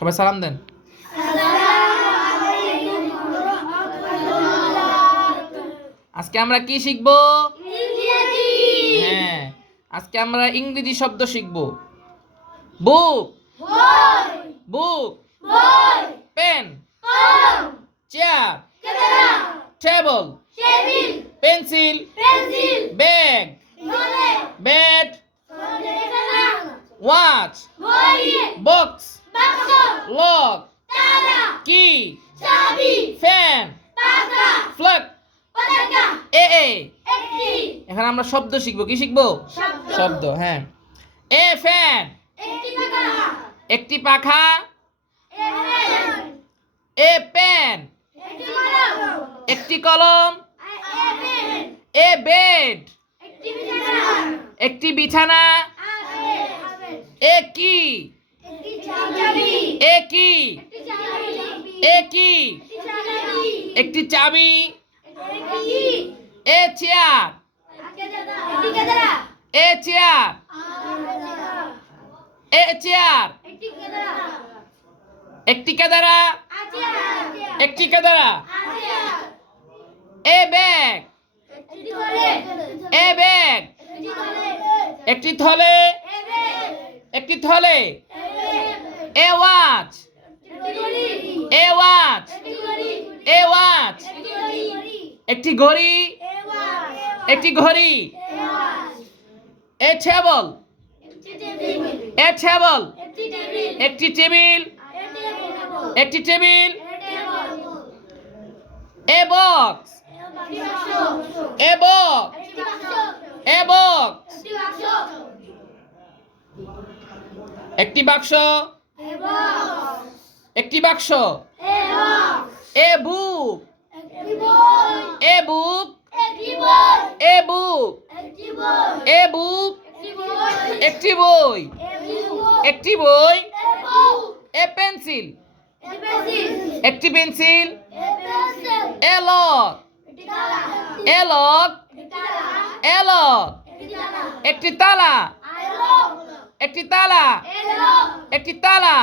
সবাই সালাম দেন। আজকে আমরা কি শিখব? হ্যাঁ আজকে আমরা ইংরেজি শব্দ শিখব। Book book, pen, chair, table, pencil, bag, bat, watch, box lock কি ফ্যান এ এ এখন আমরা শব্দ শিখব কি শিখব? শব্দ. হ্যাঁ। এ ফ্যান একটি পাখা। এ পেন একটি কলম। এ বেড একটি বিছানা। এ কি এ কি? একটি চাবি। A chair. A chair. A chair. একটি কেদারা। একটি কেদারা। এ ব্যাগ। এ ব্যাগ। একটি থলে। একটি থলে। A watch a watch a watch একটি ঘড়ি। একটি ঘড়ি। A table. A table. একটি টেবিল। একটি table. A box. A box. A box. একটি বাক্স। একটি বাক্স। এ বুক। এ বুক। এ বুক। এ বুক। একটি বই। একটি বই। A pencil. একটি pencil. A lock. A lock. A lock. একটি তালা। একটি তালা একটি তালা